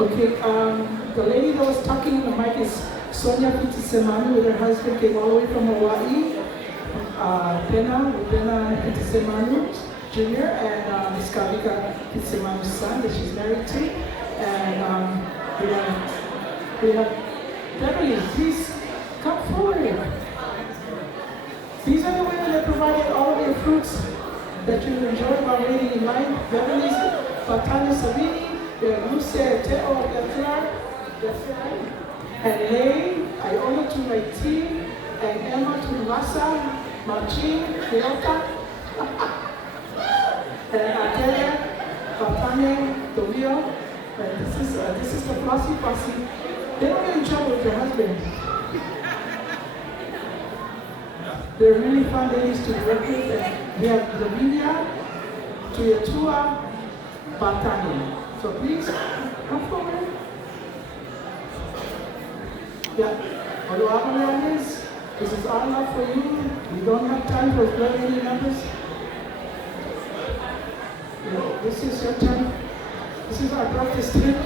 Okay, the lady that was talking on the mic is Sonia Pitisemanu with her husband, came all the way from Hawaii. Bena Pitisemanu Jr. and Miss Kavika Pitisemano's son that she's married to. And we have Beverly, please come forward. These are the women that provided all of your fruits that you enjoyed while waiting in line. Beverly's Fatana Sabini, Lucia Teo Detrar, and Lay, Iola to my team, and Emma to Masa, Marcin, Leota, and Adele, Fatane, Dovio. And this is the Flossy Posse. They don't get in trouble with their husband. They're really fun ladies to work with. And we have Lavinia, Tuyatua, Batani. So please, come forward. Yeah, Oluwabuya is, this is our love for you. We don't have time for very numbers. Yeah, this is your time. This is our practice trip.